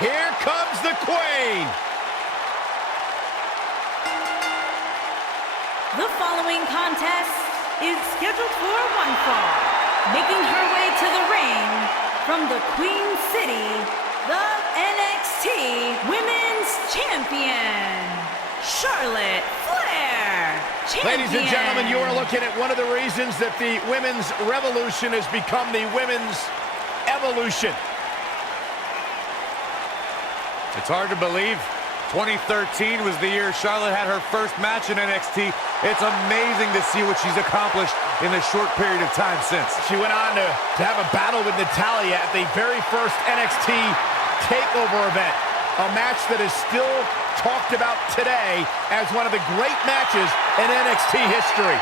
Here comes the Queen. The following contest is scheduled for one fall. Making her way to the ring from the Queen City, the NXT Women's Champion, Charlotte Flair. Ladies and gentlemen, you are looking at one of the reasons that the women's revolution has become the women's evolution. It's hard to believe. 2013 was the year Charlotte had her first match in NXT. It's amazing to see what she's accomplished in the short period of time since. She went on to have a battle with Natalya at the very first NXT TakeOver event. A match that is still talked about today as one of the great matches in NXT history.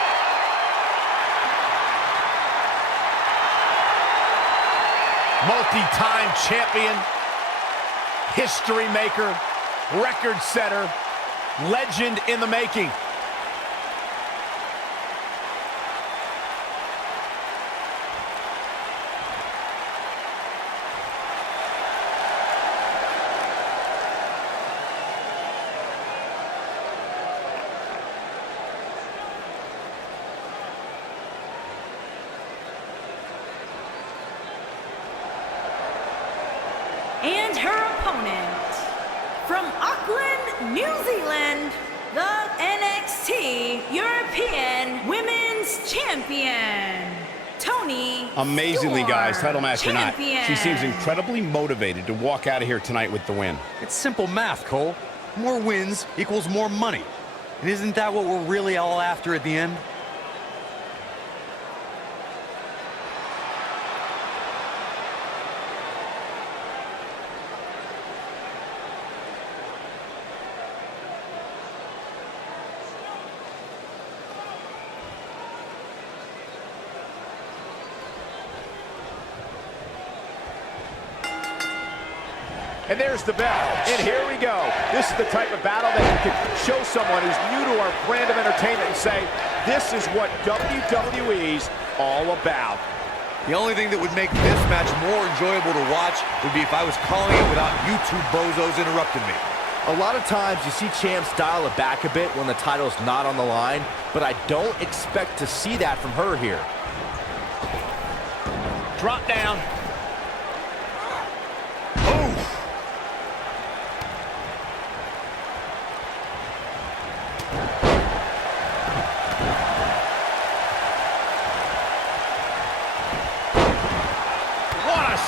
Multi-time champion, history maker, record setter, legend in the making. And her opponent, from Auckland, New Zealand, the NXT European Women's Champion, Toni Amazingly, guys, title match or not, Champion. she seems incredibly motivated to walk out of here tonight with the win. It's simple math, Cole. More wins equals more money. And isn't that what we're really all after at the end? And there's the bell, and here we go. This is the type of battle that you can show someone who's new to our brand of entertainment and say, this is what WWE's all about. The only thing that would make this match more enjoyable to watch would be if I was calling it without you two bozos interrupting me. A lot of times you see champs dial it back a bit when the title's not on the line, but I don't expect to see that from her here. Drop down.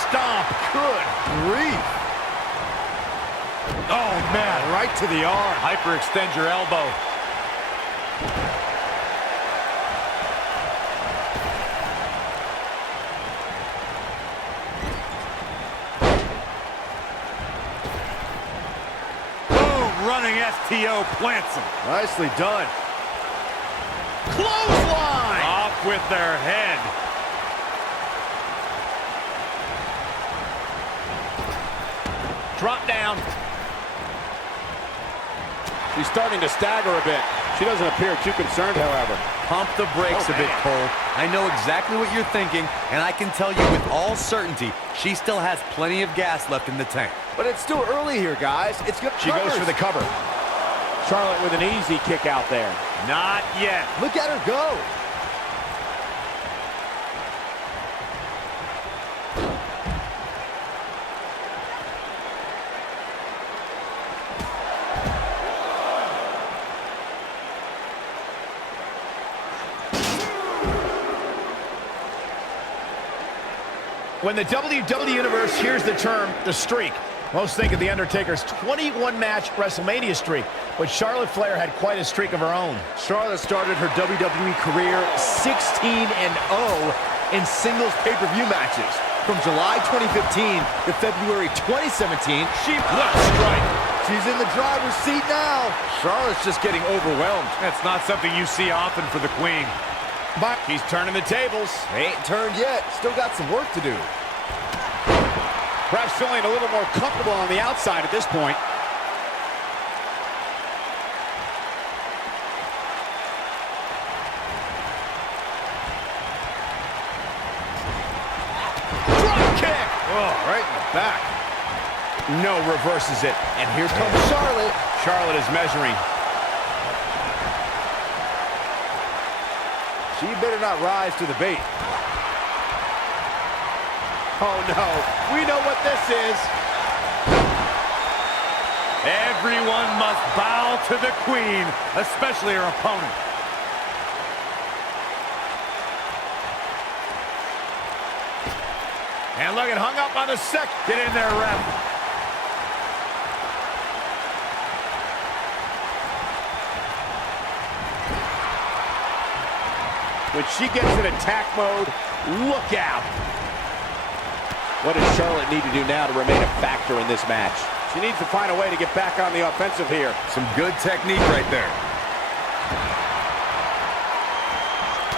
Stomp. Good grief. Oh, man, right to the arm. Hyperextend your elbow. Boom, running STO plants him. Nicely done. Clothesline. Off with their head. Drop down. She's starting to stagger a bit. She doesn't appear too concerned, however. Pump the brakes a bit, Cole. I know exactly what you're thinking, and I can tell you with all certainty, she still has plenty of gas left in the tank. But it's still early here, guys. It's good. She goes for the cover. Charlotte with an easy kick out there. Not yet. Look at her go. When the WWE Universe hears the term, the streak, most think of The Undertaker's 21-match WrestleMania streak, but Charlotte Flair had quite a streak of her own. Charlotte started her WWE career 16-0 in singles pay-per-view matches. From July 2015 to February 2017, She left strike. she's in the driver's seat now. Charlotte's just getting overwhelmed. That's not something you see often for the Queen. But she's turning the tables. They ain't turned yet. Still got some work to do. Perhaps feeling a little more comfortable on the outside at this point. Drop kick! Oh, right in the back. No, reverses it. And here comes Charlotte. Charlotte is measuring. She better not rise to the bait. Oh, no. We know what this is. Everyone must bow to the queen, especially her opponent. And look, it hung up on the second. Get in there, ref. When she gets in attack mode, look out. What does Charlotte need to do now to remain a factor in this match? She needs to find a way to get back on the offensive here. Some good technique right there.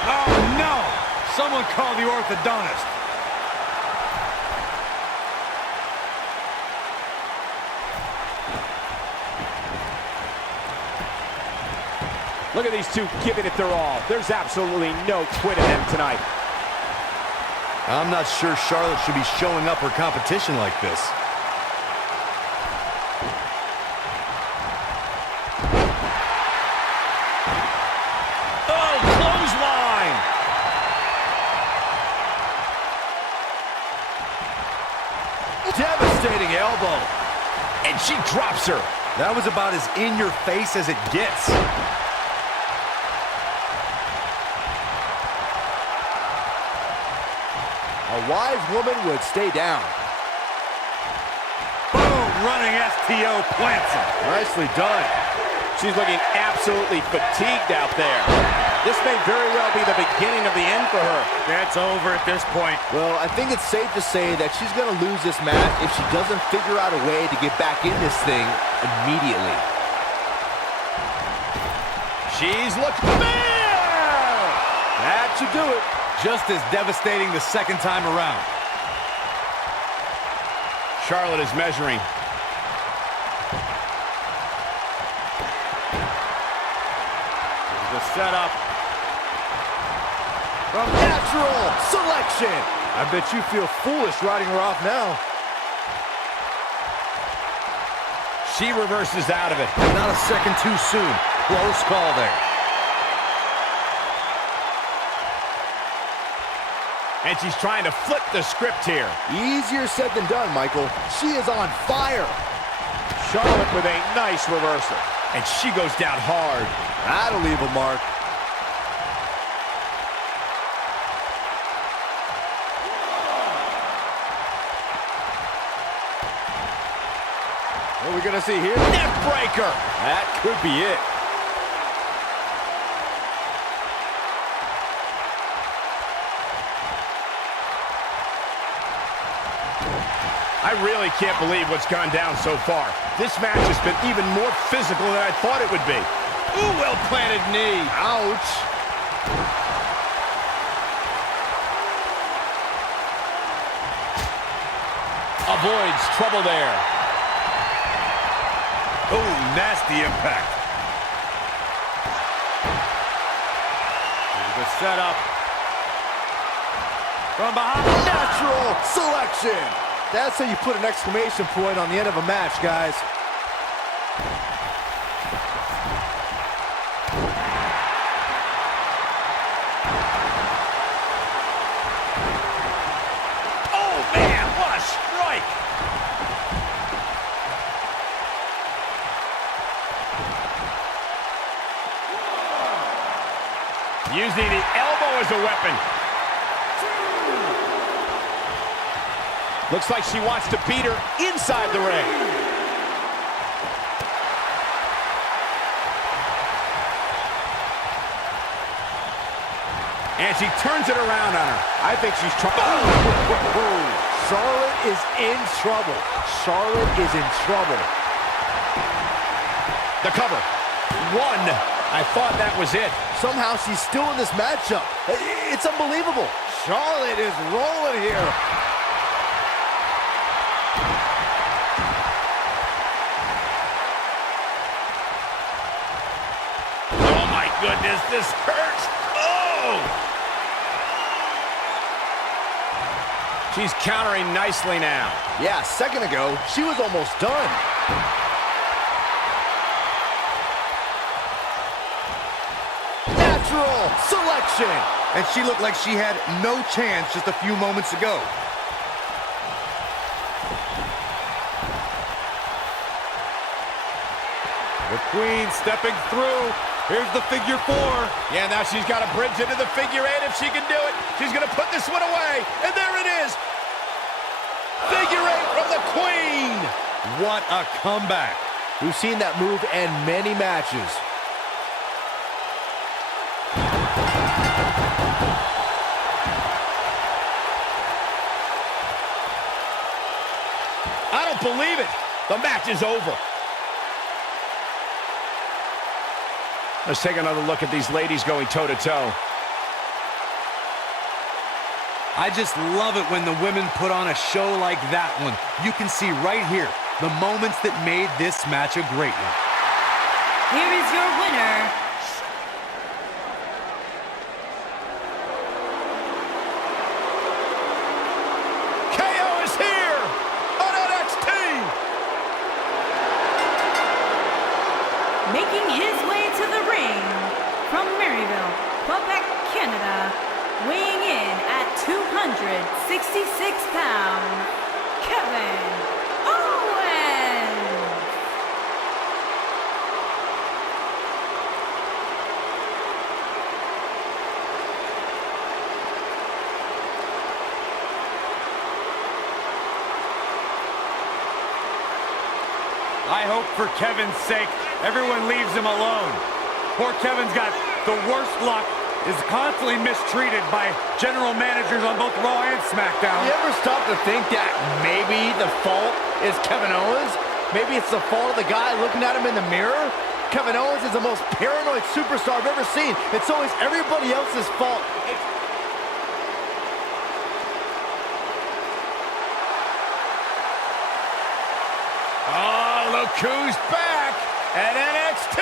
Oh, no! Someone call the orthodontist. Look at these two giving it their all. There's absolutely no quit in them tonight. I'm not sure Charlotte should be showing up her competition like this. Oh, clothesline! Devastating elbow. And she drops her. That was about as in your face as it gets. A wise woman would stay down. Boom! Running STO plants him. Nicely done. She's looking absolutely fatigued out there. This may very well be the beginning of the end for her. That's over at this point. Well, I think it's safe to say that she's going to lose this match if she doesn't figure out a way to get back in this thing immediately. She's looking there! That should do it. Just as devastating the second time around. Charlotte is measuring. The setup. From natural selection. I bet you feel foolish riding her off now. She reverses out of it. Not a second too soon. Close call there. And she's trying to flip the script here. Easier said than done, Michael. She is on fire. Charlotte with a nice reversal. And she goes down hard. That'll leave a mark. What are we going to see here? Neck breaker. That could be it. I really can't believe what's gone down so far. This match has been even more physical than I thought it would be. Ooh, well-planted knee. Ouch. Avoids trouble there. Oh, nasty impact. Here's the setup. From behind. Natural selection. That's how you put an exclamation point on the end of a match, guys. Oh, man, what a strike. Using the elbow as a weapon. Looks like she wants to beat her inside the ring. And she turns it around on her. I think she's trying. Charlotte is in trouble. Charlotte is in trouble. The cover. One. I thought that was it. Somehow she's still in this matchup. It's unbelievable. Charlotte is rolling here. Oh, my goodness, this hurts. Oh! She's countering nicely now. Yeah, a second ago, she was almost done. Natural selection. And she looked like she had no chance just a few moments ago. The Queen stepping through. Here's the figure 4. Yeah, now she's got a bridge into the figure 8 if she can do it. She's going to put this one away. And there it is. Figure 8 from the Queen. What a comeback. We've seen that move in many matches. I don't believe it. The match is over. Let's take another look at these ladies going toe-to-toe. I just love it when the women put on a show like that one. You can see right here the moments that made this match a great one. Here is your winner, KO is here on NXT. making his way to the ring from Maryville, Quebec, Canada, weighing in at 266 pounds, Kevin Owens. I hope for Kevin's sake, everyone leaves him alone. Poor Kevin's got the worst luck, is constantly mistreated by general managers on both Raw and SmackDown. You ever stop to think that maybe the fault is Kevin Owens? Maybe it's the fault of the guy looking at him in the mirror? Kevin Owens is the most paranoid superstar I've ever seen. It's always everybody else's fault. Oh, look who's back at NXT.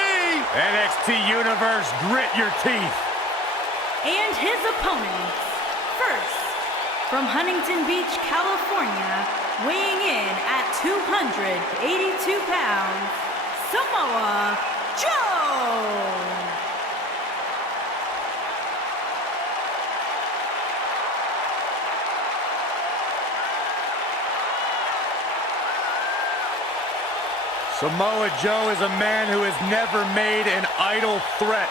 NXT Universe, grit your teeth. And his opponents, first, from Huntington Beach, California, weighing in at 282 pounds, Samoa Joe! Samoa Joe is a man who has never made an idle threat.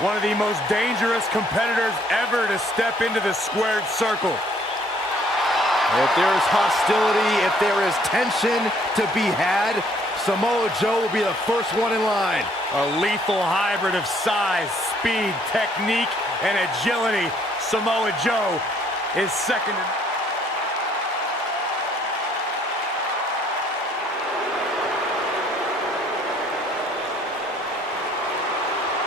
One of the most dangerous competitors ever to step into the squared circle. If there is hostility, if there is tension to be had, Samoa Joe will be the first one in line. A lethal hybrid of size, speed, technique, and agility. Samoa Joe is second to...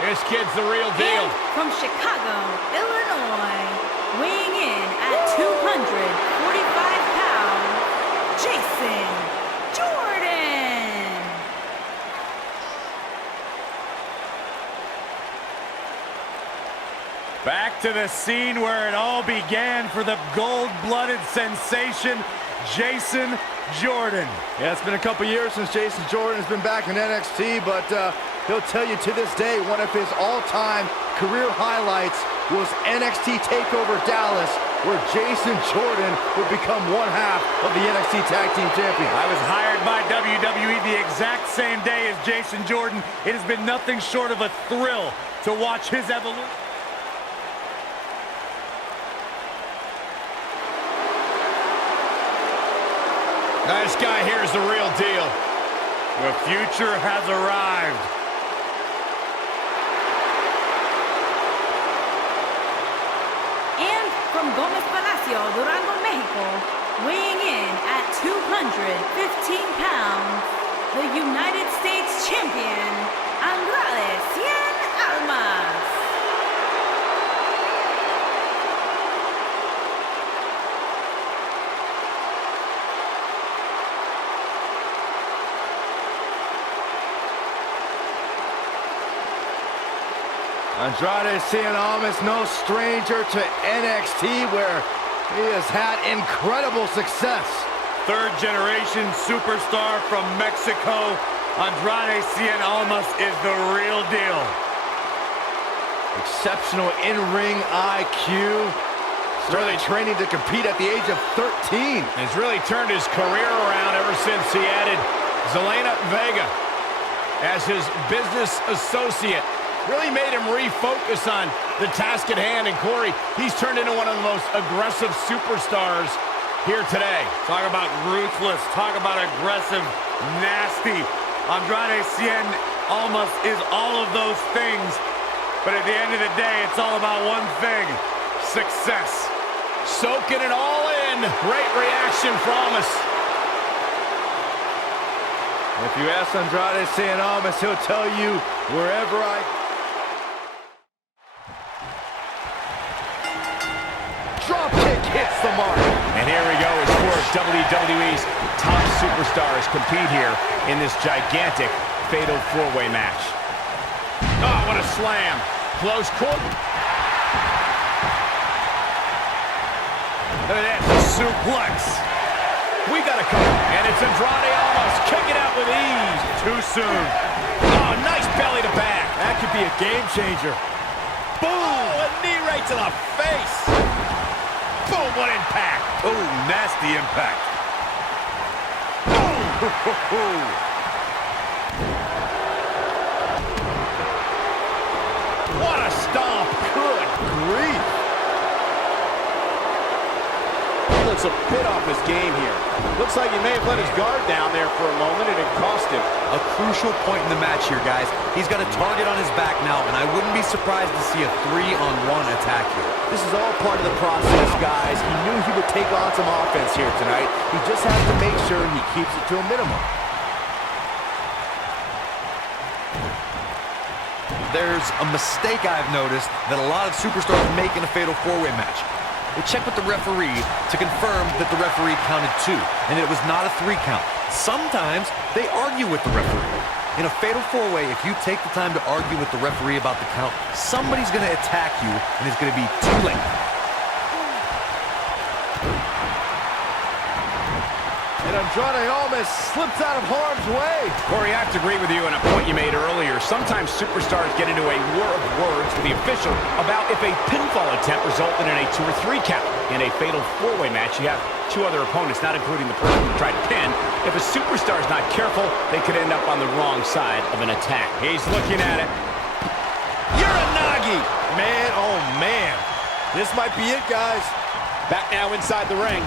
This kid's the real deal. And from Chicago, Illinois, weighing in at 245 pounds, Jason Jordan. Back to the scene where it all began for the gold-blooded sensation, Jason Jordan. Yeah, it's been a couple years since Jason Jordan has been back in NXT, but he'll tell you to this day one of his all-time career highlights was NXT TakeOver Dallas, where Jason Jordan would become one half of the NXT Tag Team Champions. I was hired by WWE the exact same day as Jason Jordan. It has been nothing short of a thrill to watch his evolution. This guy here is the real deal. The future has arrived. And from Gomez Palacio, Durango, Mexico, weighing in at 215 pounds, the United States Champion, Andrade Cien Almas. Andrade Cien Almas, no stranger to NXT, where He has had incredible success. Third-generation superstar from Mexico, Andrade Cien Almas is the real deal. Exceptional in-ring IQ. Started training to compete at the age of 13. He's really turned his career around ever since he added Zelina Vega as his business associate. Really made him refocus on the task at hand. And Corey, he's turned into one of the most aggressive superstars here today. Talk about ruthless, talk about aggressive, nasty. Andrade Cien Almas is all of those things. But at the end of the day, it's all about one thing: success. Soaking it all in. Great reaction from us. If you ask Andrade Cien Almas, he'll tell you wherever drop kick hits the mark. And here we go as four of WWE's top superstars compete here in this gigantic fatal four-way match. Oh, what a slam. Close quarter. Look at that suplex. We got a cover. And it's Andrade almost kicking out with ease. Too soon. Oh, nice belly to back. That could be a game changer. Boom! Oh, a knee right to the face. Boom, what impact. Oh, nasty impact. Boom! What a stomp. Good grief. He looks a bit off his game here. Looks like he may have let his guard down there for a moment, and it cost him. A crucial point in the match here, guys. He's got a target on his back now, and I wouldn't be surprised to see a 3-on-1 attack here. This is all part of the process, guys. He knew he would take on some offense here tonight. He just has to make sure he keeps it to a minimum. There's a mistake I've noticed that a lot of superstars make in a fatal four-way match. They check with the referee to confirm that the referee counted 2, and it was not a 3 count. Sometimes they argue with the referee. In a fatal four-way, if you take the time to argue with the referee about the count, somebody's going to attack you, and it's going to be too late. And Andrade Almas slips out of harm's way. Corey, I have to agree with you on a point you made earlier. Sometimes superstars get into a war of words with the official about if a pinfall attempt resulted in a 2 or 3 count. In a fatal four-way match, you have 2 other opponents, not including the person who tried to pin. If a superstar is not careful, they could end up on the wrong side of an attack. He's looking at it. Uranagi! Man, oh man. This might be it, guys. Back now inside the ring.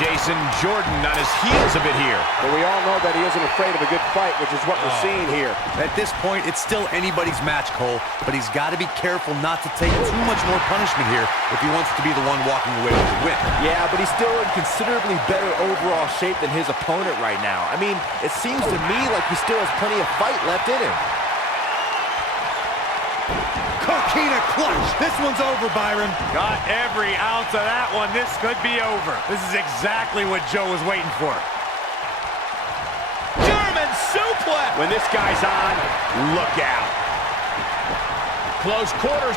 Jason Jordan on his heels a bit here. But we all know that he isn't afraid of a good fight, which is what we're seeing here. At this point, it's still anybody's match, Cole, but he's got to be careful not to take too much more punishment here if he wants to be the one walking away with the win. Yeah, but he's still in considerably better overall shape than his opponent right now. I mean, it seems to me like he still has plenty of fight left in him. Coquina clutch. This one's over, Byron. Got every ounce of that one. This could be over. This is exactly what Joe was waiting for. German suplex! When this guy's on, look out. Close quarters.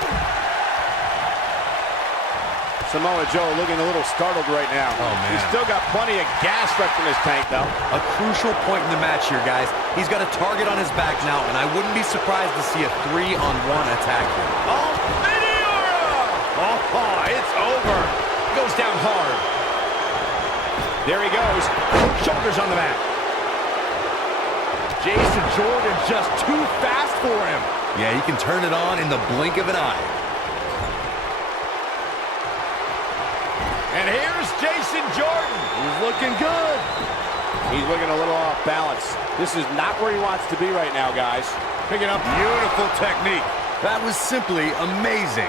Samoa Joe looking a little startled right now. Oh, man. He's still got plenty of gas left in his tank, though. A crucial point in the match here, guys. He's got a target on his back now, and I wouldn't be surprised to see a 3-on-1 attack here. Oh, Meteora! Oh, it's over. Goes down hard. There he goes. Shoulders on the mat. Jason Jordan just too fast for him. Yeah, he can turn it on in the blink of an eye. And here's Jason Jordan. He's looking good. He's looking a little off balance. This is not where he wants to be right now, guys. Picking up beautiful technique. That was simply amazing.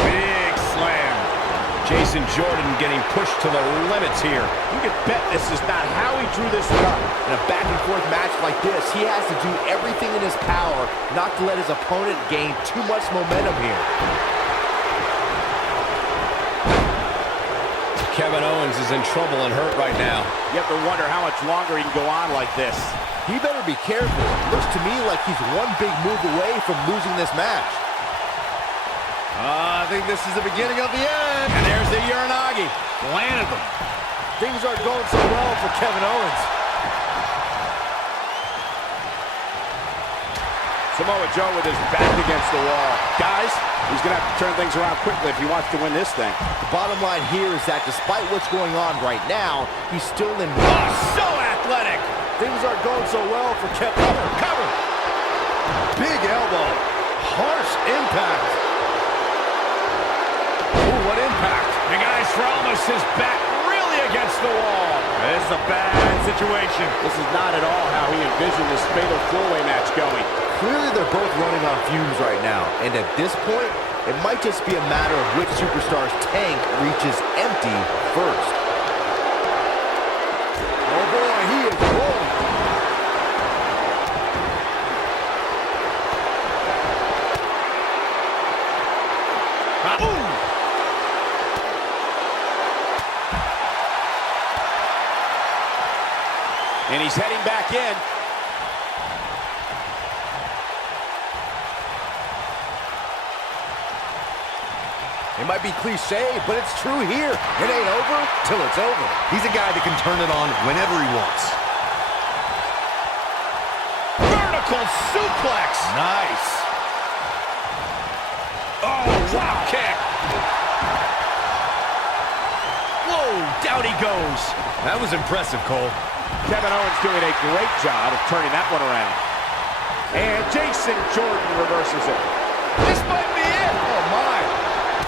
Big slam. Jason Jordan getting pushed to the limits here. You can bet this is not how he drew this one up. In a back-and-forth match like this, he has to do everything in his power not to let his opponent gain too much momentum here. Kevin Owens is in trouble and hurt right now. You have to wonder how much longer he can go on like this. He better be careful. Looks to me like he's one big move away from losing this match. I think this is the beginning of the end. And there's the Uranagi. Landed them. Things aren't going so well for Kevin Owens. Samoa Joe with his back against the wall. Guys, he's going to have to turn things around quickly if he wants to win this thing. The bottom line here is that despite what's going on right now, he's still in. Oh, so athletic. Things aren't going so well for Kevin. Cover. Big elbow. Harsh impact. Ooh, what impact. And guys, Ramos is back really against the wall. This is a bad situation. This is not at all how he envisioned this fatal four-way match going. Clearly they're both running on fumes right now, and at this point, it might just be a matter of which superstar's tank reaches empty first. Oh boy, he is rolling. And he's heading back in. It might be cliche, but it's true here. It ain't over till it's over. He's a guy that can turn it on whenever he wants. Vertical suplex. Nice. Oh, drop kick. Whoa, down he goes. That was impressive, Cole. Kevin Owens doing a great job of turning that one around. And Jason Jordan reverses it. This might be it. Oh, my.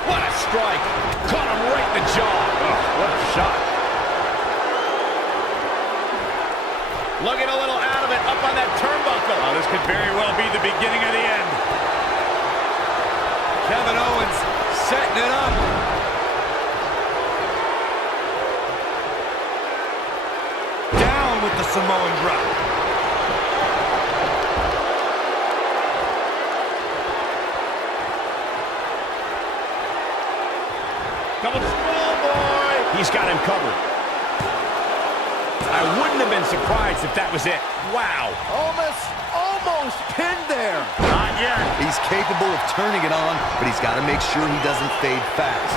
What a strike. Caught him right in the jaw. Oh, what a shot. Looking a little out of it, up on that turnbuckle. Oh, this could very well be the beginning of the end. Kevin Owens setting it up. Down with the Samoan drop. Double small boy. He's got him covered. I wouldn't have been surprised if that was it. Wow. Almost pinned there. Not yet. He's capable of turning it on, but he's got to make sure he doesn't fade fast.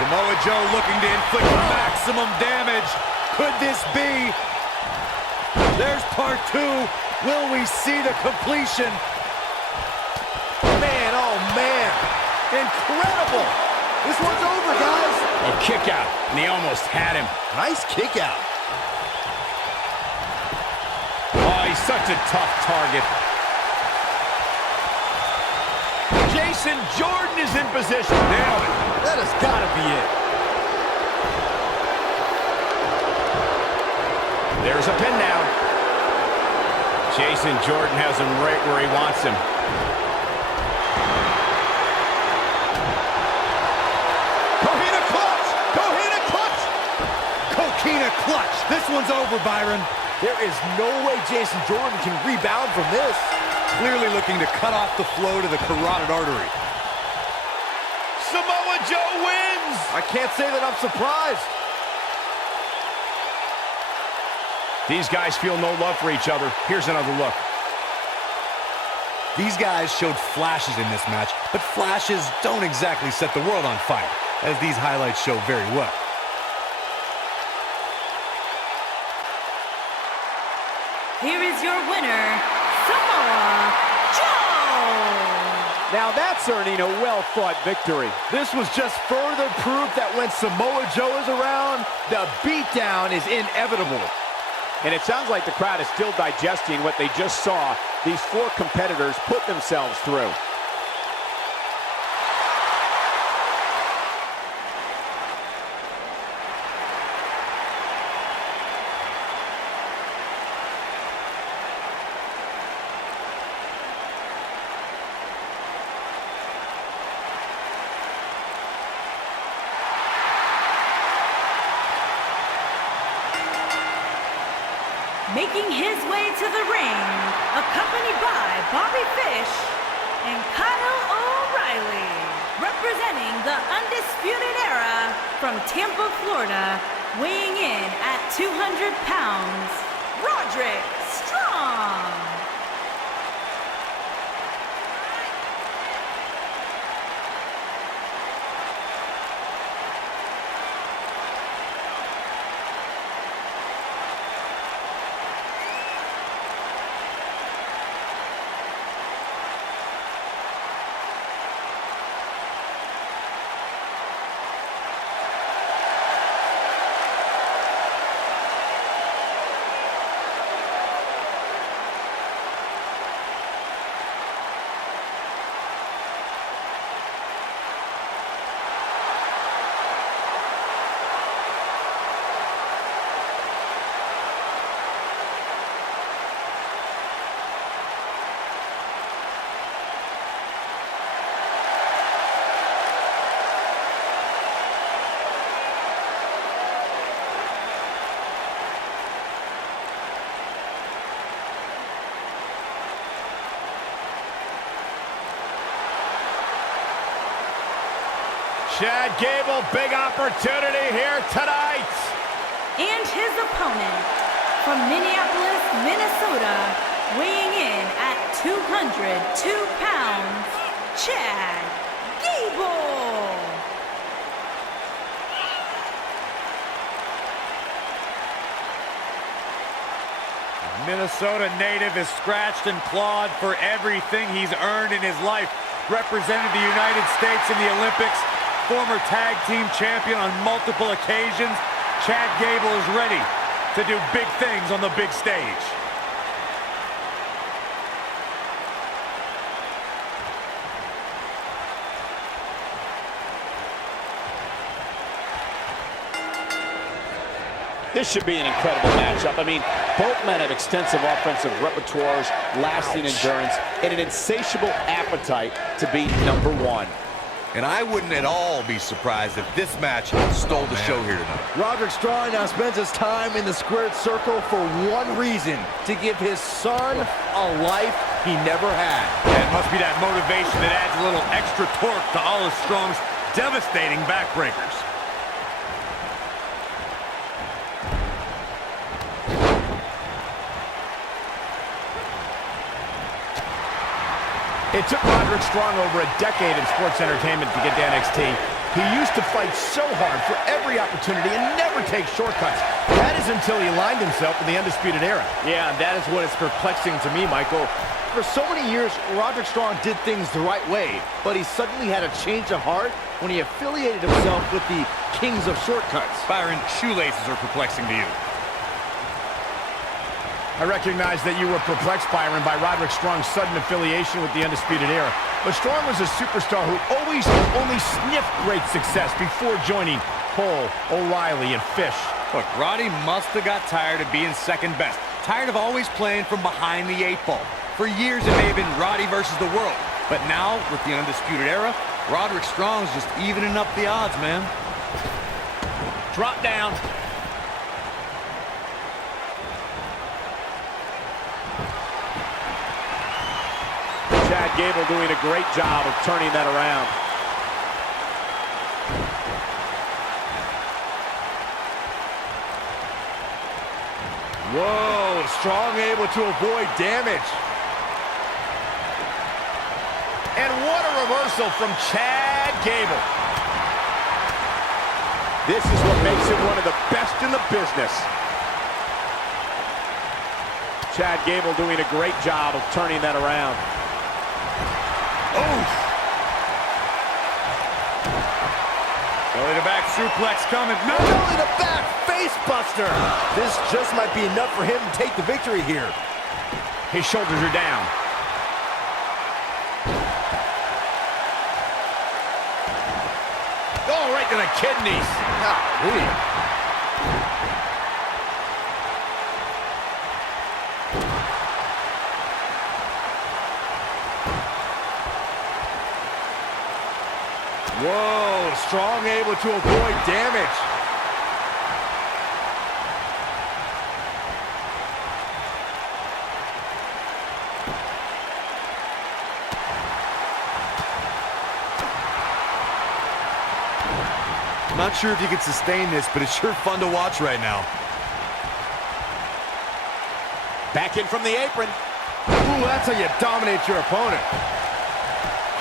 Samoa Joe looking to inflict maximum damage. Could this be? There's part two. Will we see the completion? Man, oh man. Incredible. This one's over, guys. A kick out, and he almost had him. Nice kick out. Oh, he's such a tough target. Jason Jordan is in position. Nailed it. That has got to be it. There's a pin now. Jason Jordan has him right where he wants him. Coquina clutch. This one's over, Byron. There is no way Jason Jordan can rebound from this. Clearly looking to cut off the flow to the carotid artery. Samoa Joe wins. I can't say that I'm surprised. These guys feel no love for each other. Here's another look. These guys showed flashes in this match, but flashes don't exactly set the world on fire, as these highlights show very well. Here is your winner, Samoa Joe! Now that's earning a well-fought victory. This was just further proof that when Samoa Joe is around, the beatdown is inevitable. And it sounds like the crowd is still digesting what they just saw these four competitors put themselves through. Making his way to the ring, accompanied by Bobby Fish and Kyle O'Reilly, representing the Undisputed Era from Tampa, Florida, weighing in at 200 pounds, Roderick Strong. Chad Gable, big opportunity here tonight. And his opponent from Minneapolis, Minnesota, weighing in at 202 pounds, Chad Gable. Minnesota native is scratched and clawed for everything he's earned in his life. Represented the United States in the Olympics, former tag team champion on multiple occasions. Chad Gable is ready to do big things on the big stage. This should be an incredible matchup. I mean, both men have extensive offensive repertoires, lasting endurance, and an insatiable appetite to be number one. And I wouldn't at all be surprised if this match stole the show here tonight. Roderick Strong now spends his time in the squared circle for one reason: to give his son a life he never had. That must be that motivation that adds a little extra torque to all of Strong's devastating backbreakers. It took Roderick Strong over a decade in sports entertainment to get to NXT. He used to fight so hard for every opportunity and never take shortcuts. That is until he aligned himself with the Undisputed Era. Yeah, and that is what is perplexing to me, Michael. For so many years, Roderick Strong did things the right way, but he suddenly had a change of heart when he affiliated himself with the Kings of Shortcuts. Byron, shoelaces are perplexing to you. I recognize that you were perplexed, Byron, by Roderick Strong's sudden affiliation with the Undisputed Era. But Strong was a superstar who always only sniffed great success before joining Cole, O'Reilly, and Fish. Look, Roddy must have got tired of being second best. Tired of always playing from behind the 8-ball. For years, it may have been Roddy versus the world. But now, with the Undisputed Era, Roderick Strong's just evening up the odds, man. Drop down. Chad Gable doing a great job of turning that around. Whoa, Strong able to avoid damage. And what a reversal from Chad Gable. This is what makes him one of the best in the business. Chad Gable doing a great job of turning that around. Oof! Belly to back suplex coming. No! Belly to back face buster. This just might be enough for him to take the victory here. His shoulders are down. Oh, right to the kidneys. Golly. Whoa, Strong able to avoid damage. not sure if you can sustain this, but it's sure fun to watch right now. Back in from the apron. Ooh, that's how you dominate your opponent.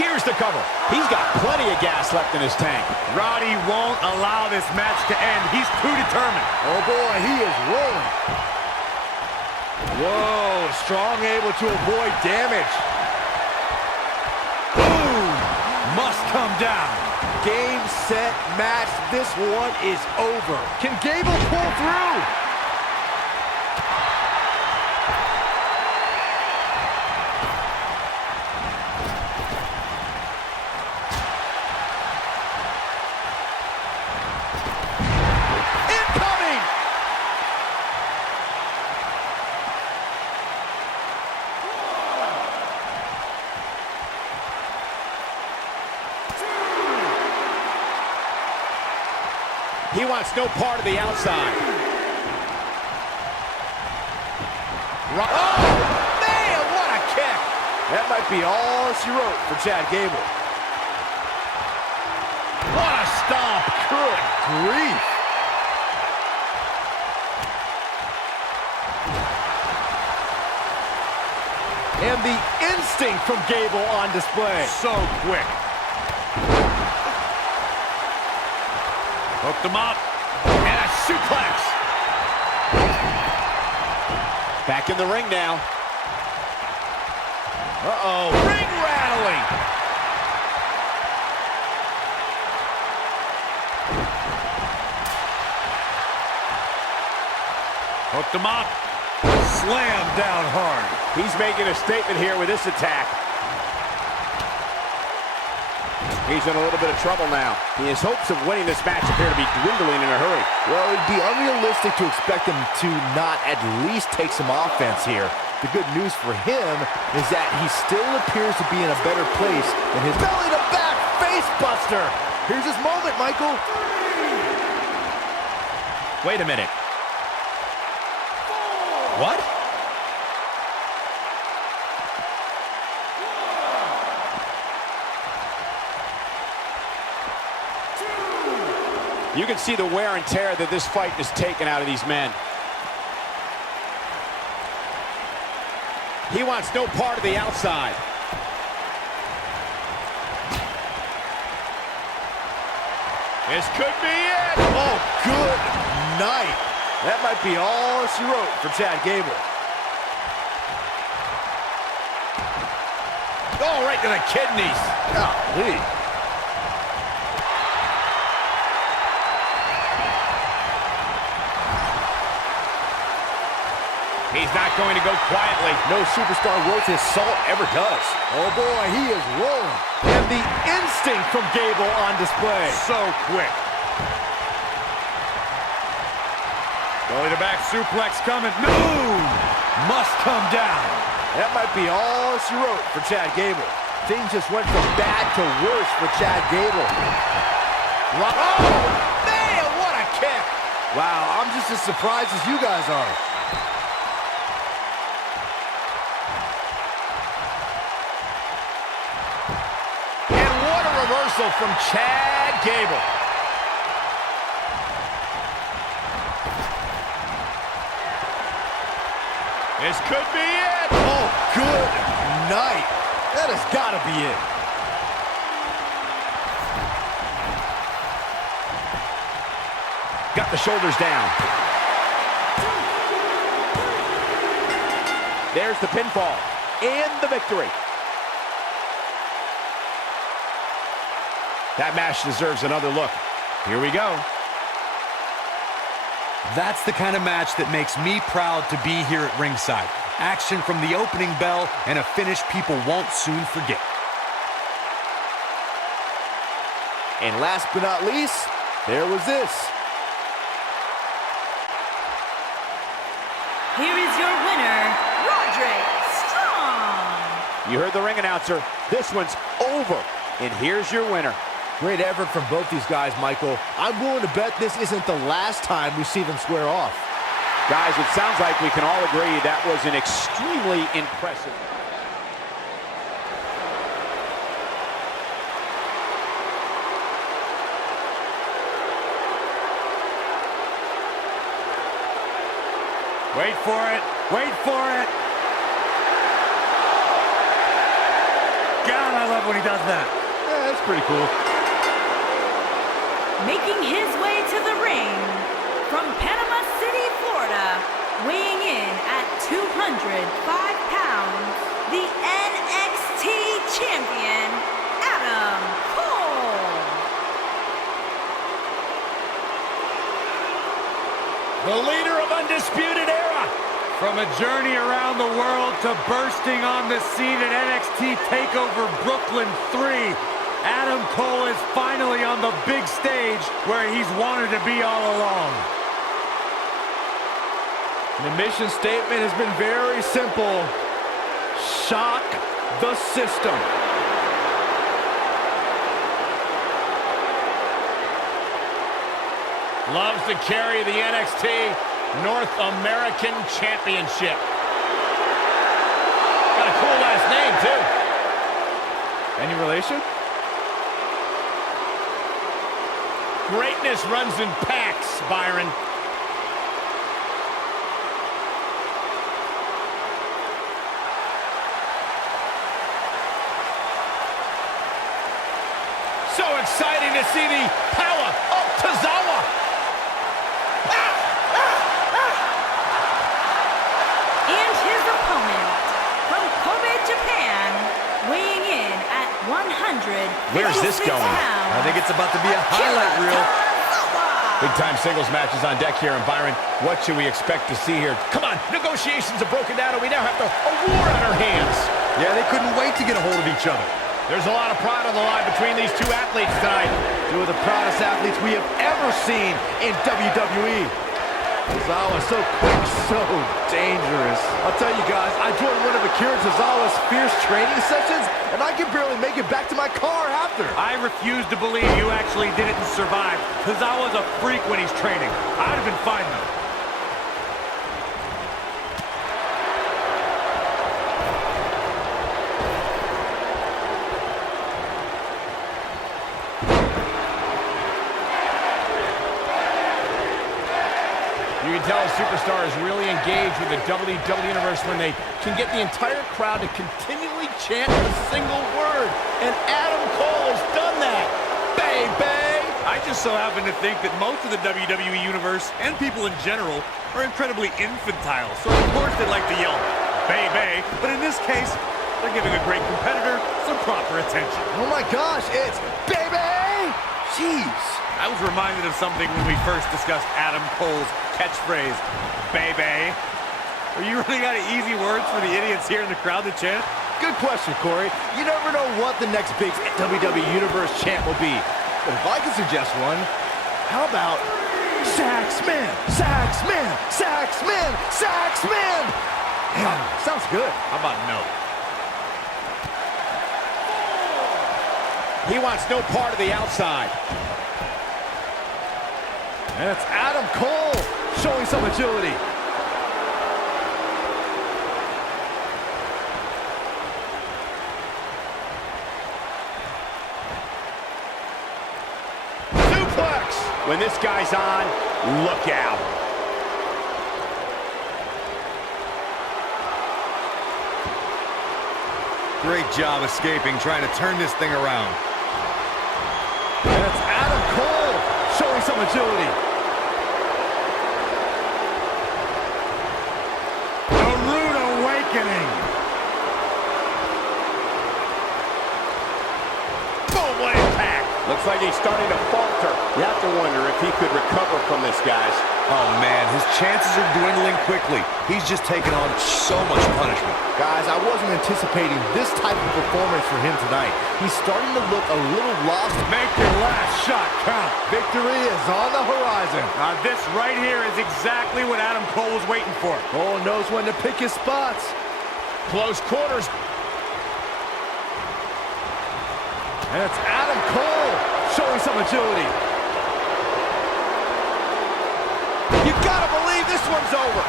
Here's the cover. He's got plenty of gas left in his tank. Roddy won't allow this match to end. He's too determined. Oh boy, he is rolling. Whoa, Strong able to avoid damage. Boom! Must come down. Game, set, match. This one is over. Can Gable pull through? Incoming! He wants no part of the outside. Oh, man, what a kick! That might be all she wrote for Chad Gable. What a stomp! Good grief! And the instinct from Gable on display. So quick. Hooked him up. And a suplex. Back in the ring now. Uh-oh. Ring rattling. Hooked him up. Slam down hard. He's making a statement here with this attack. He's in a little bit of trouble now. His hopes of winning this match appear to be dwindling in a hurry. Well, it'd be unrealistic to expect him to not at least take some offense here. The good news for him is that he still appears to be in a better place than his belly-to-back face buster. Here's his moment, Michael. Wait a minute. What? You can see the wear and tear that this fight has taken out of these men. He wants no part of the outside. This could be it. Oh, good night. That might be all she wrote for Chad Gable. Oh, right to the kidneys. Golly. He's not going to go quietly. No superstar worth his salt ever does. Oh boy, he is rolling. And the instinct from Gable on display. So quick. Belly to back suplex coming. No! Must come down. That might be all she wrote for Chad Gable. Things just went from bad to worse for Chad Gable. Oh, man, what a kick. Wow, I'm just as surprised as you guys are. And what a reversal from Chad Gable. This could be it. Oh, good night. That has got to be it. Got the shoulders down. There's the pinfall and the victory. That match deserves another look. Here we go. That's the kind of match that makes me proud to be here at ringside. Action from the opening bell and a finish people won't soon forget. And last but not least, there was this. Here is your winner, Roderick Strong. You heard the ring announcer. This one's over. And here's your winner. Great effort from both these guys, Michael. I'm willing to bet this isn't the last time we see them square off. Guys, it sounds like we can all agree that was an extremely impressive. Wait for it. Wait for it. God, I love when he does that. Yeah, that's pretty cool. Making his way to the ring from Panama City, Florida, weighing in at 205 pounds, the NXT champion, Adam Cole. The leader of Undisputed Era. From a journey around the world to bursting on the scene at NXT TakeOver Brooklyn 3, Adam Cole is finally on the big stage where he's wanted to be all along. The mission statement has been very simple. Shock the system. Loves to carry the NXT North American Championship. Got a cool last name, too. Any relation? Greatness runs in packs, Byron. So exciting to see the power of Tozawa. And his opponent from Kobe, Japan, weighing in at 156 Where's this going? pounds. I think it's about to be a highlight reel. Big-time singles matches on deck here, and Byron, what should we expect to see here? Come on, negotiations have broken down, and we now have a war on our hands. Yeah, they couldn't wait to get a hold of each other. There's a lot of pride on the line between these two athletes tonight. Two of the proudest athletes we have ever seen in WWE. Tozawa so quick, so dangerous. I'll tell you guys, I joined one of Akira Tozawa's fierce training sessions, and I could barely make it back to my car after. I refuse to believe you actually did it and survived. Tozawa's a freak when he's training. I'd have been fine, though. You can tell a superstar is really engaged with the WWE Universe when they can get the entire crowd to continually chant a single word. And Adam Cole has done that. Baby! I just so happen to think that most of the WWE Universe and people in general are incredibly infantile. So of course they like to yell, "Baby," but in this case, they're giving a great competitor some proper attention. Oh my gosh, it's baby! Jeez. I was reminded of something when we first discussed Adam Cole's catchphrase, "Baby." Are you really got easy words for the idiots here in the crowd to chant? Good question, Corey. You never know what the next big WWE Universe chant will be. But if I could suggest one, how about Saxman, Saxman, Saxman, Saxman? Yeah, sounds good. How about no? He wants no part of the outside. And it's Adam Cole showing some agility. Suplex! When this guy's on, look out. Great job escaping, trying to turn this thing around. And it's Adam Cole showing some agility. A rude awakening. Boom, what impact! Looks like he's starting to falter. You have to wonder if he could recover from this, guys. Oh, man, his chances are dwindling quickly. He's just taken on so much punishment. Guys, I wasn't anticipating this type of performance for him tonight. He's starting to look a little lost. Make your last shot count. Victory is on the horizon. This right here is exactly what Adam Cole was waiting for. Cole knows when to pick his spots. Close quarters. And it's Adam Cole showing some agility. You gotta believe this one's over.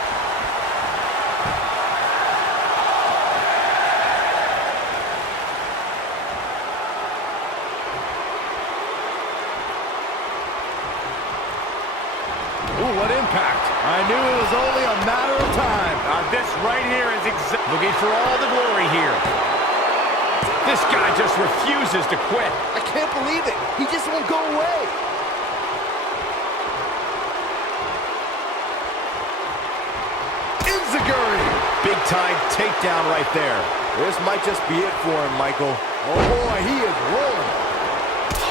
Ooh, what impact. I knew it was only a matter of time. this right here is looking for all the glory here. This guy just refuses to quit. I can't believe it. He just won't go away. Big time takedown right there. This might just be it for him, Michael. Oh boy, he is rolling.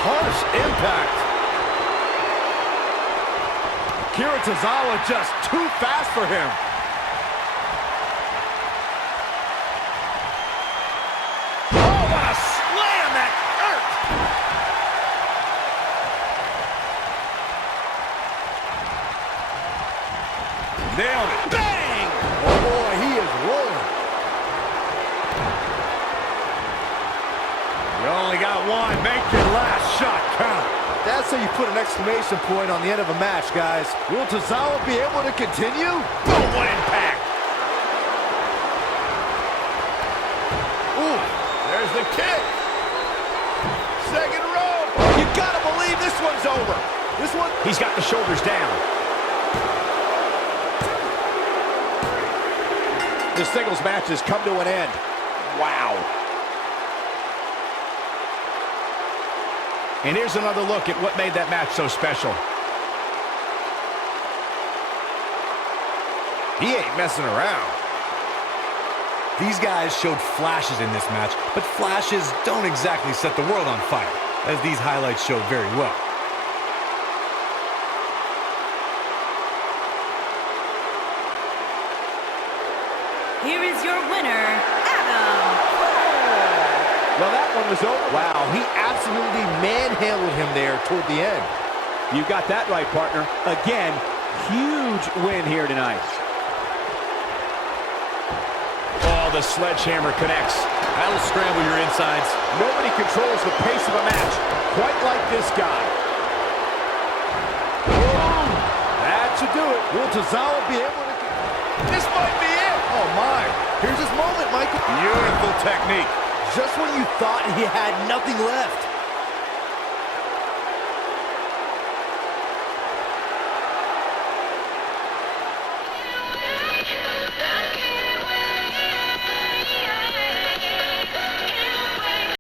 Harsh impact. Kira Tozawa just too fast for him. Oh, what a slam that hurt. nailed it. Bang! Oh boy, he is rolling. You only got one. Make your last shot count. That's how you put an exclamation point on the end of a match, guys. Will Tozawa be able to continue? Boom, what impact. Ooh, there's the kick. Second row. You gotta believe this one's over. This one, he's got the shoulders down. This singles match has come to an end. Wow. And here's another look at what made that match so special. He ain't messing around. These guys showed flashes in this match, but flashes don't exactly set the world on fire, as these highlights show very well. Here is your winner, Adam. Well, that one was over. Wow, he absolutely manhandled him there toward the end. You got that right, partner. Again, huge win here tonight. Oh, the sledgehammer connects. That'll scramble your insides. Nobody controls the pace of a match quite like this guy. Boom! That should do it. Will Tozawa be able to... This might be it. Oh my, here's his moment, Michael. Beautiful technique. Just when you thought he had nothing left.